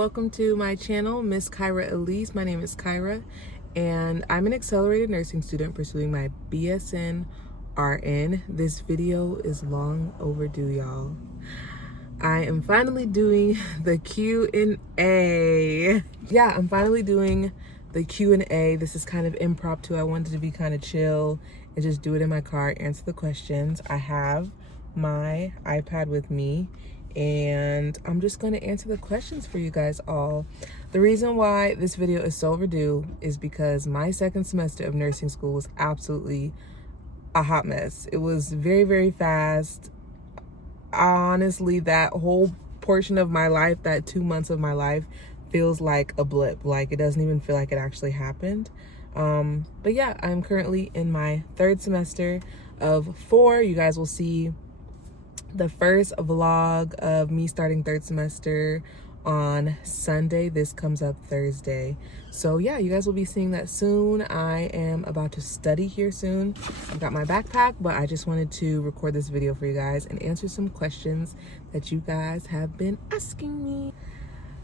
welcome to my channel, Miss Kyra Elise. My name is Kyra, and I'm an accelerated nursing student pursuing my BSN RN. This video is long overdue, y'all. I am finally doing the Q&A. Yeah, I'm finally doing the Q&A. This is kind of impromptu. I wanted to be kind of chill and just do it in my car, answer the questions. I have my iPad with me, and I'm just going to answer the questions for you guys all. The reason why this video is so overdue is because my second semester of nursing school was absolutely a hot mess. It was very, very fast. Honestly, that whole portion of my life, that 2 months of my life, feels like a blip. Like, it doesn't even feel like it actually happened. But yeah, I'm currently in my third semester of 4. You guys will see the first vlog of me starting third semester on Sunday. This comes up Thursday. So yeah, you guys will be seeing that soon. I am about to study here soon. I've got my backpack, but I just wanted to record this video for you guys and answer some questions that you guys have been asking me.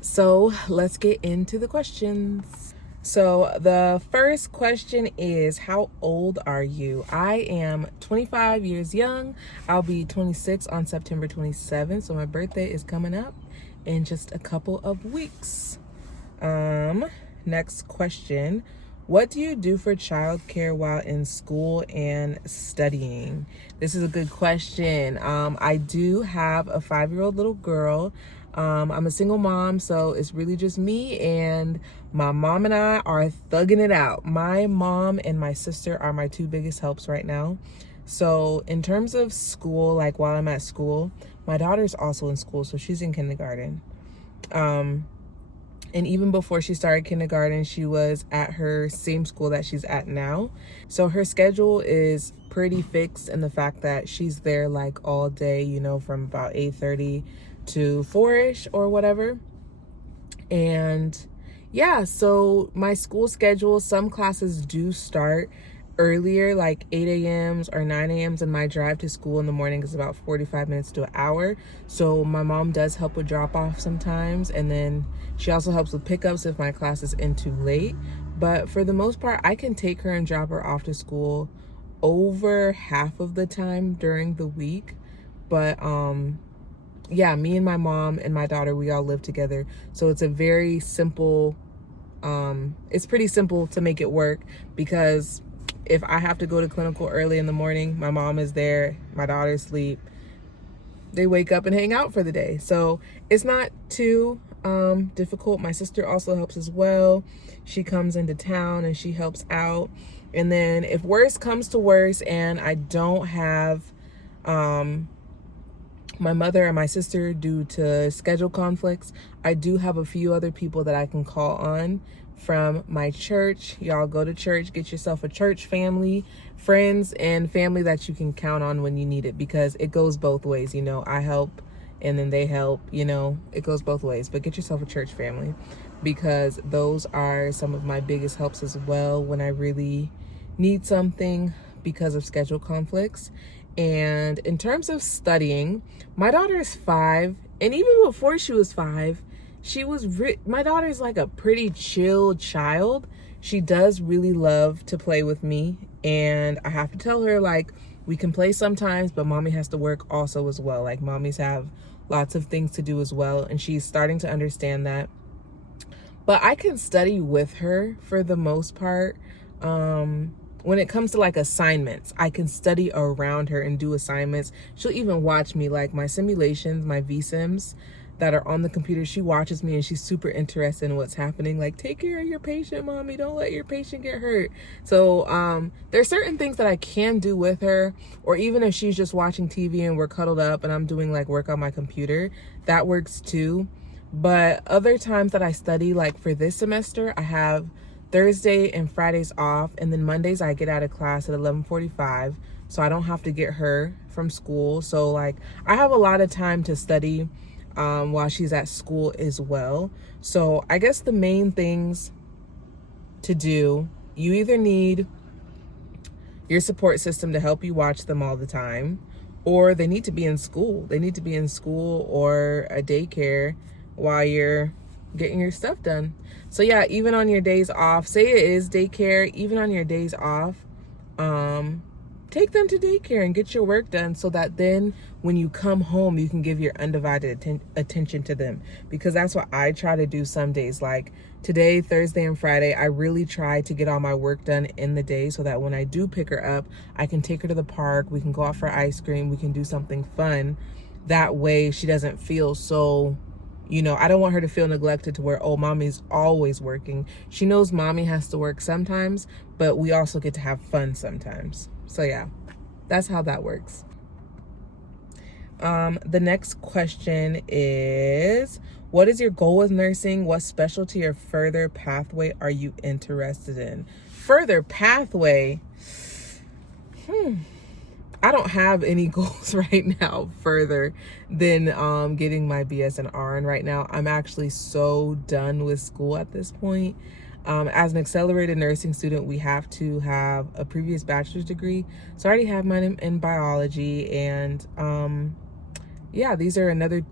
So let's get into the questions. So the first question is, how old are you? I am 25 years young. I'll be 26 on September 27th. So my birthday is coming up in just a couple of weeks. Next question. What do you do for childcare while in school and studying? This is a good question. I do have a 5-year-old little girl. I'm a single mom, so it's really just me, and my mom and I are thugging it out. My mom and my sister are my 2 biggest helps right now. So in terms of school, like while I'm at school, my daughter's also in school, so she's in kindergarten. And even before she started kindergarten, she was at her same school that she's at now. So her schedule is pretty fixed in the fact that she's there like all day, you know, from about 8:30 to 4-ish or whatever. And yeah, so my school schedule, some classes do start earlier, like 8 a.m.s or 9 a.m.s, and my drive to school in the morning is about 45 minutes to an hour. So my mom does help with drop off sometimes, and then she also helps with pickups if my class is in too late. But for the most part, I can take her and drop her off to school over half of the time during the week. But yeah, me and my mom and my daughter, we all live together, so it's a very simple, it's pretty simple to make it work, because if I have to go to clinical early in the morning, my mom is there, my daughter's asleep, they wake up and hang out for the day. So it's not too difficult. My sister also helps as well. She comes into town and she helps out. And then if worse comes to worse and I don't have my mother and my sister due to schedule conflicts, I do have a few other people that I can call on from my church. Y'all go to church, get yourself a church family, friends and family that you can count on when you need it, because it goes both ways. You know, I help and then they help, you know, it goes both ways. But get yourself a church family, because those are some of my biggest helps as well when I really need something because of schedule conflicts. And in terms of studying, my daughter is 5, and even before she was 5, she was my daughter's like a pretty chill child. She does really love to play with me, and I have to tell her, like, we can play sometimes, but mommy has to work also as well. Like, mommies have lots of things to do as well, and she's starting to understand that. But I can study with her for the most part. When it comes to like assignments, I can study around her and do assignments. She'll even watch me, like my simulations, my VSIMs that are on the computer. She watches me and she's super interested in what's happening. Like, take care of your patient, mommy. Don't let your patient get hurt. So there's certain things that I can do with her, or even if she's just watching TV and we're cuddled up and I'm doing like work on my computer, that works too. But other times that I study, like for this semester, I have Thursday and Fridays off, and then Mondays I get out of class at 11:45, so I don't have to get her from school. So like I have a lot of time to study while she's at school as well. So I guess the main things to do, you either need your support system to help you watch them all the time, or they need to be in school. They need to be in school or a daycare while you're getting your stuff done. So yeah, even on your days off, say it is daycare, even on your days off, take them to daycare and get your work done, so that then when you come home, you can give your undivided attention to them. Because that's what I try to do some days. Like today, Thursday and Friday, I really try to get all my work done in the day, so that when I do pick her up, I can take her to the park, we can go out for ice cream, we can do something fun. That way she doesn't feel so, I don't want her to feel neglected to where, oh, mommy's always working. She knows mommy has to work sometimes, but we also get to have fun sometimes. So yeah, that's how that works. The next question is, what is your goal with nursing? What specialty or further pathway are you interested in? Further pathway? I don't have any goals right now further than getting my BS and RN right now. I'm actually so done with school at this point. As an accelerated nursing student, we have to have a previous bachelor's degree. So I already have mine in biology, and yeah, these are another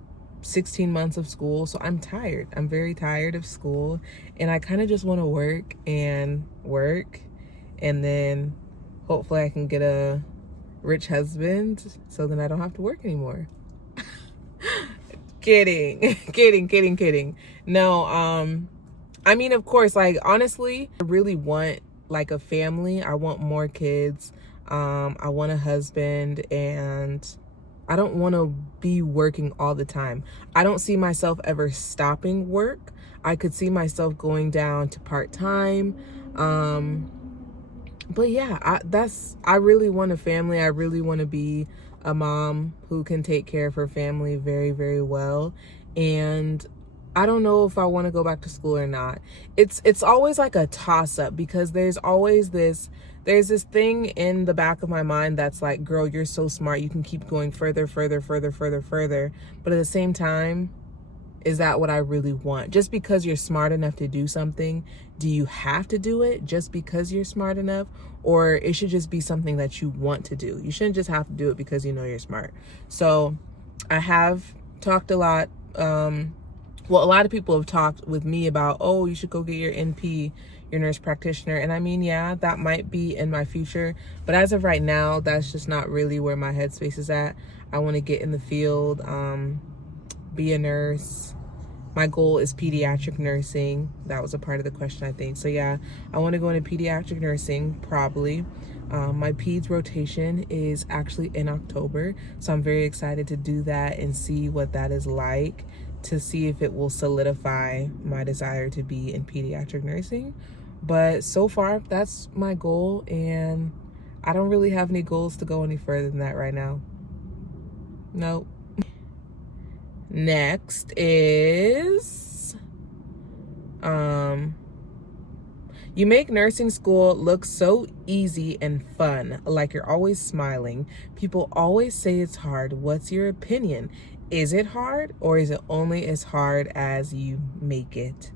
16 months of school. So I'm tired. I'm very tired of school, and I kind of just want to work, and then hopefully I can get a rich husband so then I don't have to work anymore. Kidding. No, I mean, of course, like, honestly, I really want like a family. I want more kids. I want a husband, and I don't want to be working all the time. I don't see myself ever stopping work. I could see myself going down to part-time. But yeah, I really want a family. I really want to be a mom who can take care of her family very, very well. And I don't know if I want to go back to school or not. It's always like a toss up, because there's this thing in the back of my mind that's like, girl, you're so smart. You can keep going further. But at the same time, is that what I really want? Just because you're smart enough to do something, do you have to do it just because you're smart enough? Or it should just be something that you want to do. You shouldn't just have to do it because you know you're smart. So I have talked a lot. Well, a lot of people have talked with me about, oh, you should go get your NP, your nurse practitioner. And I mean, yeah, that might be in my future. But as of right now, that's just not really where my headspace is at. I want to get in the field, be a nurse. My goal is pediatric nursing. That was a part of the question, I think. So yeah, I want to go into pediatric nursing, probably. My peds rotation is actually in October. So I'm very excited to do that and see what that is like, to see if it will solidify my desire to be in pediatric nursing. But so far, that's my goal, and I don't really have any goals to go any further than that right now. Nope. Next is, you make nursing school look so easy and fun, like you're always smiling. People always say it's hard. What's your opinion? Is it hard, or is it only as hard as you make it?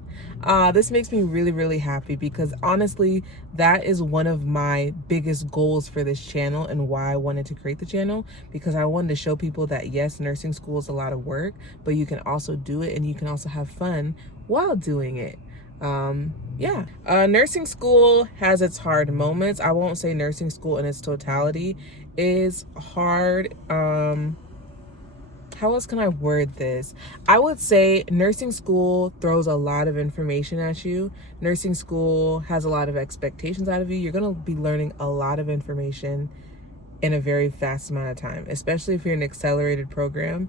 This makes me really, really happy, because honestly, that is one of my biggest goals for this channel and why I wanted to create the channel, because I wanted to show people that yes, nursing school is a lot of work, but you can also do it, and you can also have fun while doing it. Yeah, nursing school has its hard moments. I won't say nursing school in its totality is hard. How else can I word this? I would say nursing school throws a lot of information at you. Nursing school has a lot of expectations out of you. You're going to be learning a lot of information in a very fast amount of time, especially if you're in an accelerated program.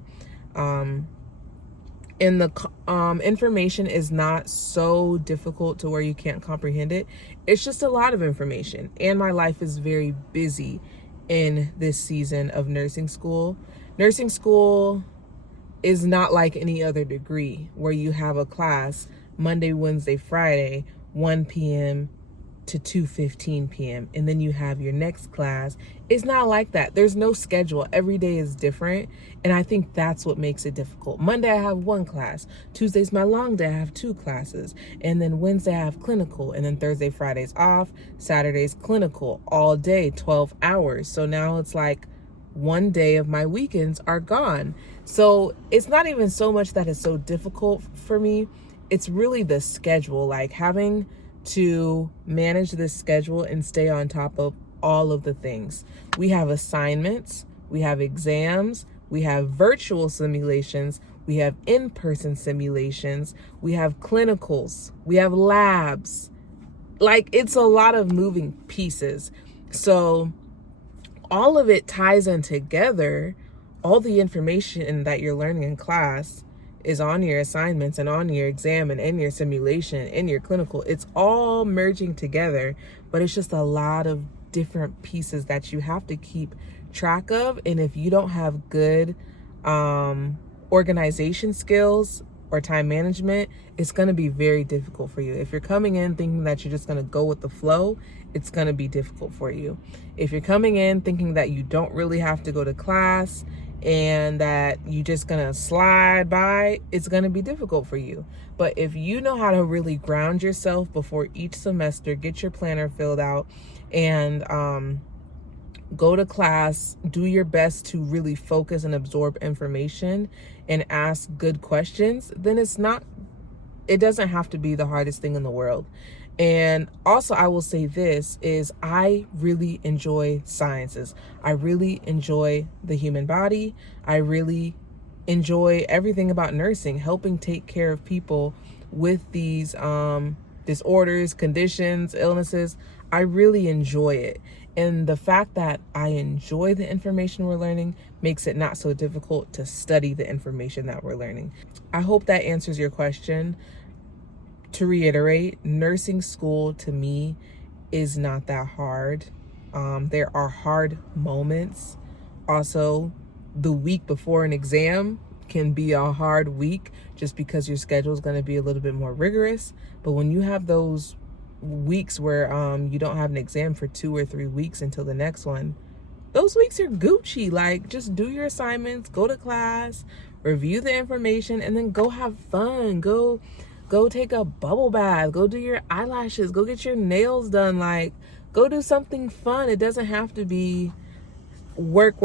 And the information is not so difficult to where you can't comprehend it. It's just a lot of information. And my life is very busy in this season of nursing school. Nursing school is not like any other degree where you have a class Monday, Wednesday, Friday, 1 p.m. to 2:15 p.m. and then you have your next class. It's not like that. There's no schedule. Every day is different, and I think that's what makes it difficult. Monday I have 1 class, Tuesday's my long day, I have 2 classes, and then Wednesday I have clinical, and then Thursday, Friday's off, Saturday's clinical, all day, 12 hours. So now it's like 1 day of my weekends are gone. So it's not even so much that it's so difficult for me. it's really the schedule, like having to manage this schedule and stay on top of all of the things. We have assignments, we have exams, we have virtual simulations, we have in-person simulations, we have clinicals, we have labs. Like, it's a lot of moving pieces. So all of it ties in together. All the information that you're learning in class is on your assignments and on your exam and in your simulation, in your clinical. It's all merging together, but it's just a lot of different pieces that you have to keep track of. And if you don't have good organization skills or time management, it's going to be very difficult for you. If you're coming in thinking that you're just going to go with the flow, it's going to be difficult for you. If you're coming in thinking that you don't really have to go to class and that you're just going to slide by, it's going to be difficult for you. But if you know how to really ground yourself before each semester, get your planner filled out, and go to class, do your best to really focus and absorb information and ask good questions, then it doesn't have to be the hardest thing in the world. And also, I will say this is I really enjoy sciences. I really enjoy the human body. I really enjoy everything about nursing, helping take care of people with these disorders, conditions, illnesses. I really enjoy it. And the fact that I enjoy the information we're learning makes it not so difficult to study the information that we're learning. I hope that answers your question. To reiterate, nursing school to me is not that hard. There are hard moments. Also, the week before an exam can be a hard week just because your schedule is going to be a little bit more rigorous. But when you have those weeks where you don't have an exam for 2 or 3 weeks until the next one, those weeks are Gucci. Like, just do your assignments, go to class, review the information, and then go have fun. Go take a bubble bath, go do your eyelashes, go get your nails done. Like, go do something fun. It doesn't have to be work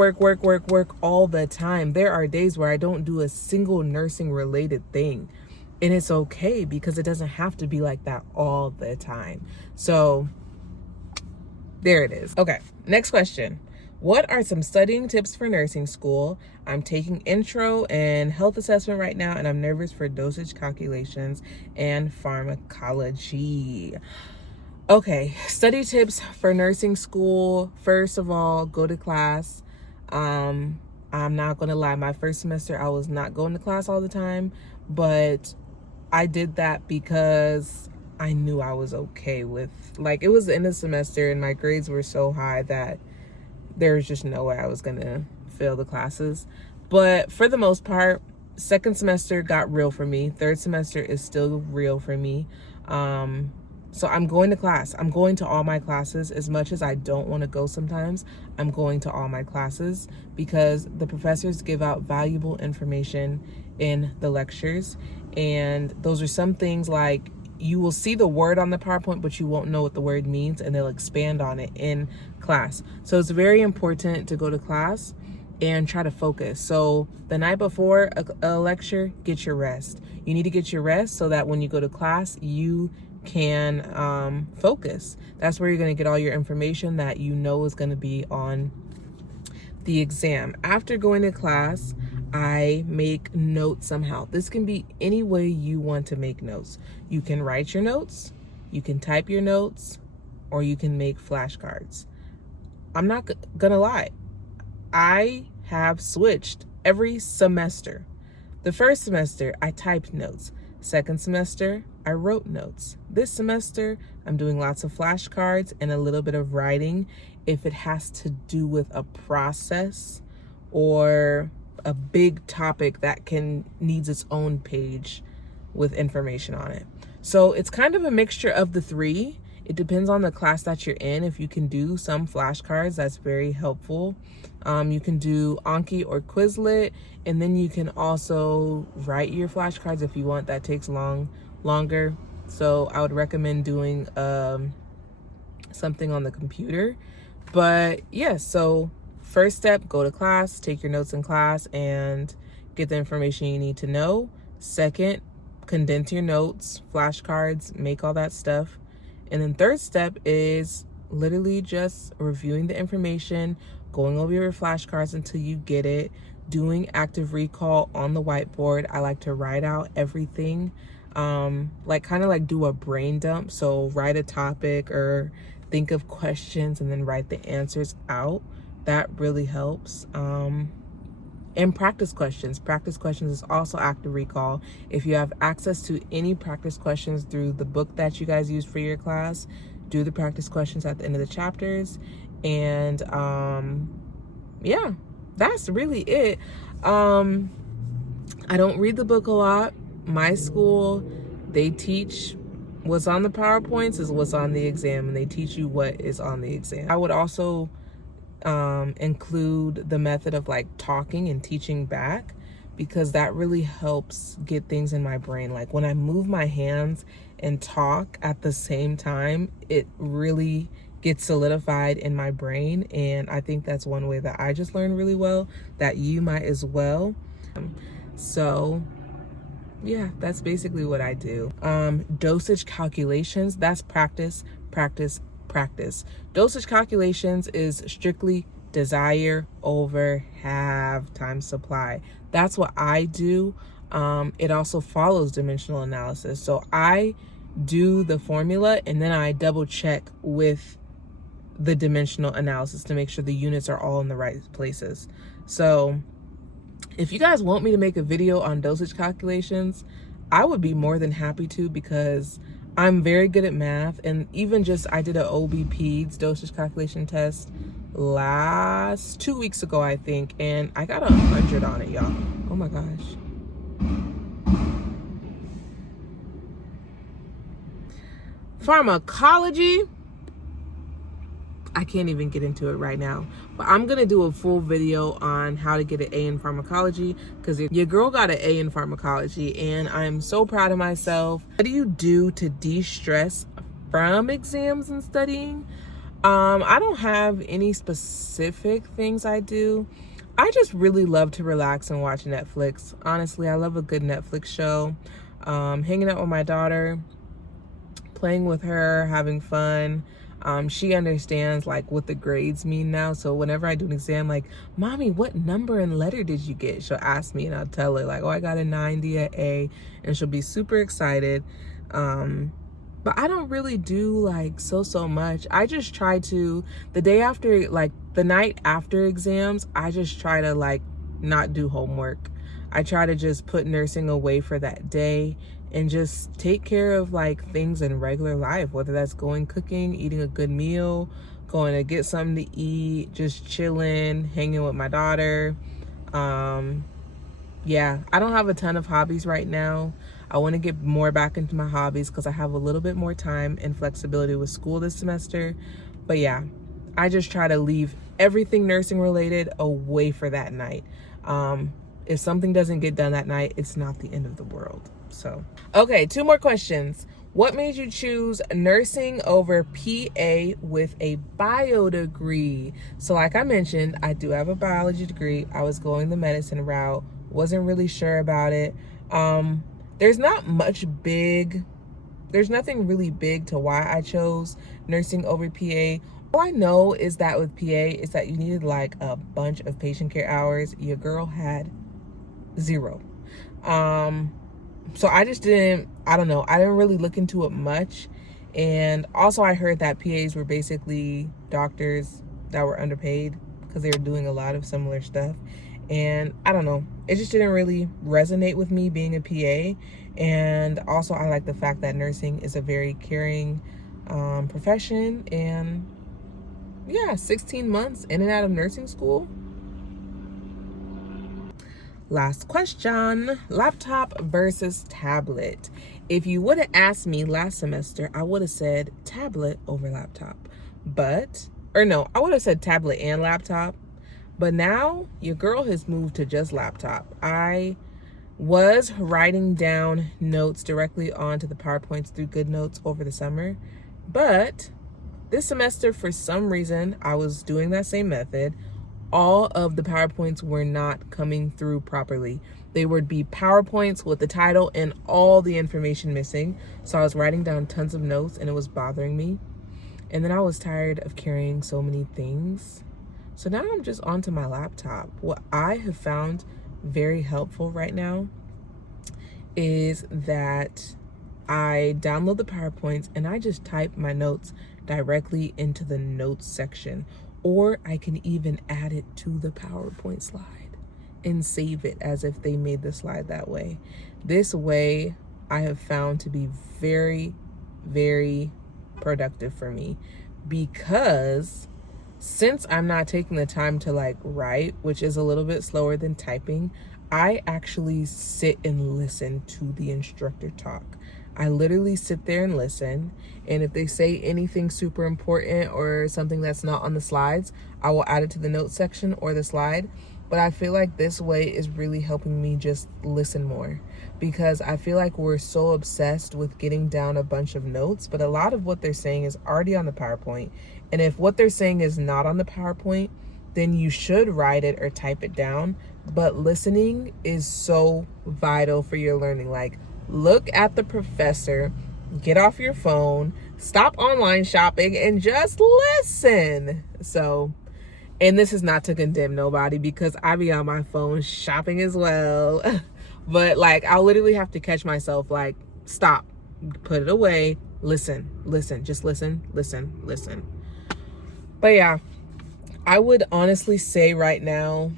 all the time. There are days where I don't do a single nursing related thing, and it's okay because it doesn't have to be like that all the time. So there it is. Okay, next question. What are some studying tips for nursing school? I'm taking intro and health assessment right now, and I'm nervous for dosage calculations and pharmacology. Okay, study tips for nursing school. First of all, go to class. I'm not going to lie. My first semester, I was not going to class all the time, but I did that because I knew I was okay with, like, it was the end of the semester and my grades were so high that there's just no way I was going to fail the classes. But for the most part, second semester got real for me. Third semester is still real for me. So I'm going to class. I'm going to all my classes. As much as I don't want to go sometimes, I'm going to all my classes because the professors give out valuable information in the lectures. And those are some things like, you will see the word on the PowerPoint, but you won't know what the word means, and they'll expand on it in class. So it's very important to go to class and try to focus. So the night before a lecture, get your rest. You need to get your rest so that when you go to class, you can focus. That's where you're going to get all your information that you know is going to be on the exam. After going to class, I make notes somehow. This can be any way you want to make notes. You can write your notes, you can type your notes, or you can make flashcards. I'm not gonna lie. I have switched every semester. The first semester, I typed notes. Second semester, I wrote notes. This semester, I'm doing lots of flashcards and a little bit of writing if it has to do with a process or a big topic that needs its own page with information on it. So it's kind of a mixture of the three. It depends on the class that you're in. If you can do some flashcards, that's very helpful. You can do Anki or Quizlet, and then you can also write your flashcards if you want. That takes longer. So I would recommend doing something on the computer. But yeah, so first step, go to class, take your notes in class and get the information you need to know. Second, condense your notes, flashcards, make all that stuff. And then third step is literally just reviewing the information, going over your flashcards until you get it, doing active recall on the whiteboard. I like to write out everything, like kind of like do a brain dump. So write a topic or think of questions and then write the answers out. That really helps. And practice questions. Practice questions is also active recall. If you have access to any practice questions through the book that you guys use for your class, do the practice questions at the end of the chapters. And yeah, that's really it. I don't read the book a lot. My school, they teach what's on the PowerPoints is what's on the exam, and they teach you what is on the exam. I would also include the method of like talking and teaching back, because that really helps get things in my brain. Like when I move my hands and talk at the same time, it really gets solidified in my brain. And I think that's one way that I just learned really well, that you might as well. So yeah, that's basically what I do. Dosage calculations, that's practice, practice, practice. Dosage calculations is strictly desire over have times supply. That's what I do. It also follows dimensional analysis. So I do the formula and then I double check with the dimensional analysis to make sure the units are all in the right places. So if you guys want me to make a video on dosage calculations, I would be more than happy to, because I'm very good at math. And even just, I did an OB Peds dosage calculation test 2 weeks ago, I think, and I got 100 on it, y'all. Oh my gosh. Pharmacology, I can't even get into it right now, but I'm gonna do a full video on how to get an A in pharmacology, because your girl got an A in pharmacology and I'm so proud of myself. What do you do to de-stress from exams and studying? I don't have any specific things I do. I just really love to relax and watch Netflix. Honestly, I love a good Netflix show. Hanging out with my daughter, playing with her, having fun. She understands like what the grades mean now. So whenever I do an exam, like, Mommy, what number and letter did you get? She'll ask me and I'll tell her like, oh, I got a 90 at A, and she'll be super excited. But I don't really do like so much. I just try to, the day after, like the night after exams, I just try to like not do homework. I try to just put nursing away for that day and just take care of like things in regular life, whether that's going cooking, eating a good meal, going to get something to eat, just chilling, hanging with my daughter. Yeah, I don't have a ton of hobbies right now. I want to get more back into my hobbies because I have a little bit more time and flexibility with school this semester. But yeah, I just try to leave everything nursing related away for that night. If something doesn't get done that night, it's not the end of the world. So, okay, 2 more questions. What made you choose nursing over PA with a bio degree? So like I mentioned, I do have a biology degree. I was going the medicine route, wasn't really sure about it. There's nothing really big to why I chose nursing over PA. All I know is that with PA is that you needed like a bunch of patient care hours. Your girl had 0. So I just didn't really look into it much. And also I heard that PAs were basically doctors that were underpaid because they were doing a lot of similar stuff. And I don't know, it just didn't really resonate with me being a PA. And also I like the fact that nursing is a very caring profession. And yeah, 16 months in and out of nursing school. Last question, laptop versus tablet. If you would have asked me last semester, I would have said tablet over laptop. I would have said tablet and laptop. But now your girl has moved to just laptop. I was writing down notes directly onto the PowerPoints through GoodNotes over the summer. But this semester, for some reason, I was doing that same method all of the PowerPoints were not coming through properly. They would be PowerPoints with the title and all the information missing. So I was writing down tons of notes and it was bothering me. And then I was tired of carrying so many things. So now I'm just onto my laptop. What I have found very helpful right now is that I download the PowerPoints and I just type my notes directly into the notes section, or I can even add it to the PowerPoint slide and save it as if they made the slide that way. This way I have found to be very, very productive for me, because since I'm not taking the time to like write, which is a little bit slower than typing, I actually sit and listen to the instructor talk. I literally sit there and listen, and if they say anything super important or something that's not on the slides, I will add it to the notes section or the slide. But I feel like this way is really helping me just listen more, because I feel like we're so obsessed with getting down a bunch of notes, but a lot of what they're saying is already on the PowerPoint. And if what they're saying is not on the PowerPoint, then you should write it or type it down. But listening is so vital for your learning. Like, look at the professor, get off your phone, stop online shopping, and just listen. So, and this is not to condemn nobody, because I be on my phone shopping as well. But like, I'll literally have to catch myself, like, stop, put it away, listen, just listen. But yeah, I would honestly say right now,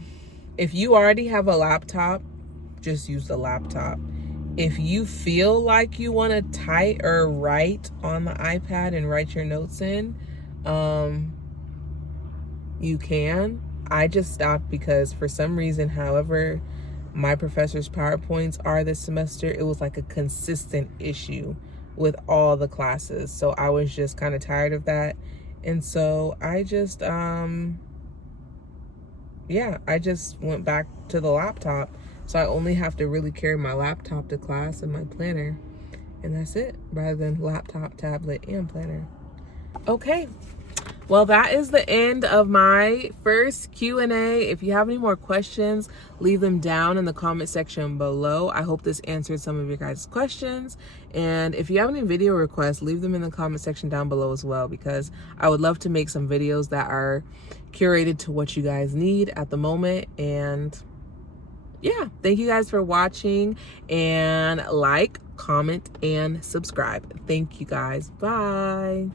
if you already have a laptop, just use the laptop. If you feel like you want to type or write on the iPad and write your notes in, you can. I just stopped because for some reason, however my professor's PowerPoints are this semester, it was like a consistent issue with all the classes. So I was just kind of tired of that. And so I just, I just went back to the laptop. So I only have to really carry my laptop to class and my planner, and that's it, rather than laptop, tablet, and planner. Okay, well, that is the end of my first Q&A. If you have any more questions, leave them down in the comment section below. I hope this answered some of your guys' questions. And if you have any video requests, leave them in the comment section down below as well, because I would love to make some videos that are curated to what you guys need at the moment. And yeah, thank you guys for watching, and like, comment, and subscribe. Thank you guys. Bye.